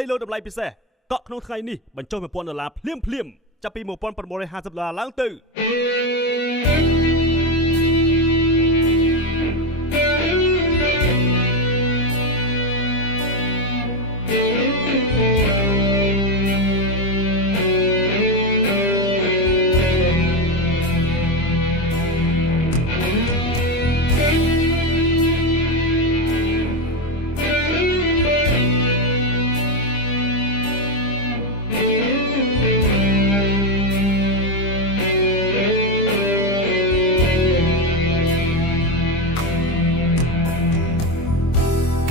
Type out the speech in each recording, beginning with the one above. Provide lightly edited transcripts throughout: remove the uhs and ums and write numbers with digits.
នៃលើតម្លៃពិសេសកក់ក្នុងថ្ងៃនេះបញ្ចុះ$1000ភ្លាមចាប់ពី$1950ឡើងទៅ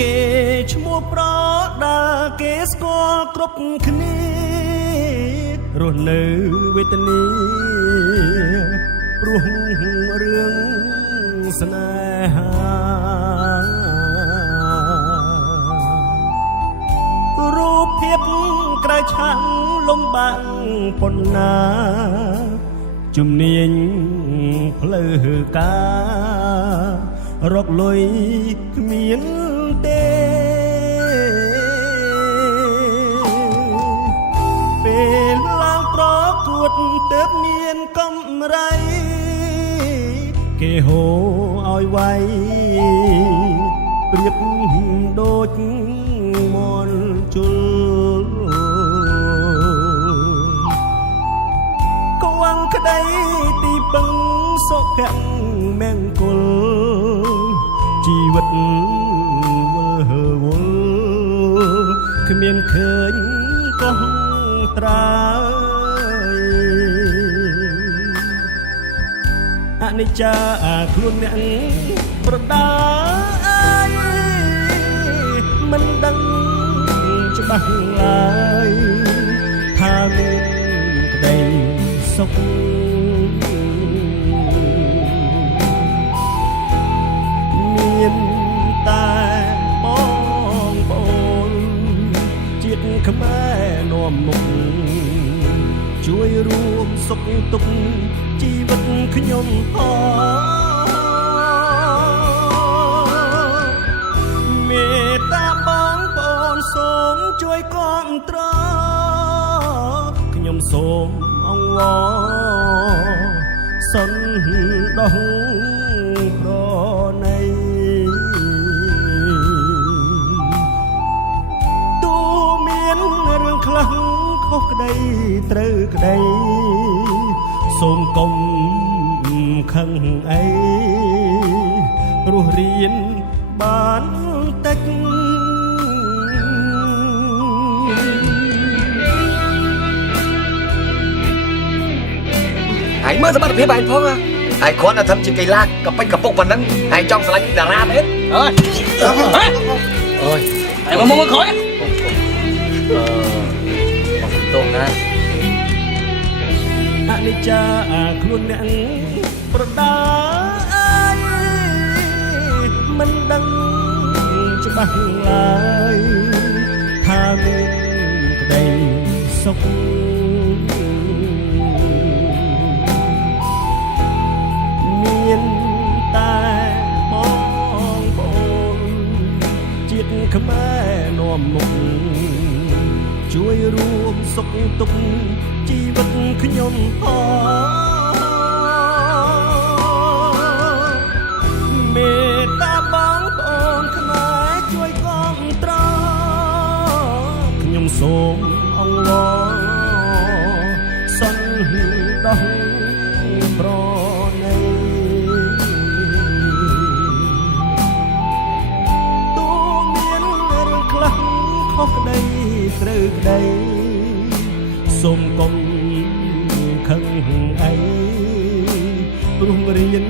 គេឈ្មោះប្រដាគេស្គាល់គ្រប់គ្នារស់នៅវេទនាព្រោះរឿងស្នេហារូបភាពក្រៅឆាំងលំបាំងប៉ុណ្ណាជំនាញផ្លូវការរកលុយគ្មានទេពេលឡើងប្រកួតទើបមានកម្រៃគេហៅឲ្យវាយប្រៀបដូចមន់ជុលកវាំងក្តីទីពឹងសុភៈមង្គលជីវិតគ្មានឃើញកោះត្រើយអនិច្ចាខ្លួនអ្នកប្រដាអាយមិនដឹងច្បាស់ឡើយថាមានក្តីសុខមានតែខ្មែរនាំមុខជួយរួមសុខទុក្ខជីវិតខ្ញុំមេត្តាបងប្អូនសូមជួយគាំទ្រខ្ញុំសូមអង្វរសន្តោសប្រណីរឿងខ្លះខុសក្តីត្រូវក្តីសូមកុំខឹងអីរស់រៀនបានតិចហើយមើលសមត្ថភាពឯងផងហើយគ្រាន់តែធ្វើជាកីឡាកប៉ិចកពុកប៉ុណ្ណឹងហើយចង់ឆ្លាញ់តារាទេអើយអូយហើយមកក្រោយមកសំទោសណាអនិច្ចាខ្លួនអ្នកប្រដាអាយមិនដឹងច្បាស់ឡើយថាមានក្តីសុខមានតែបងប្អូនជាតិខ្មែរនាំមុខជួយរួមសុខទុក្ខជីវិតខ្ញុំមេត្តាបងប្អូនខ្មែរជួយគាំទ្រខ្ញុំសូមអង្វរសន្តោសប្រណីទូមានរឿងខ្លះខុសក្តីត្រូវក្តីសូមកុំខឹងអីព្រោះរៀន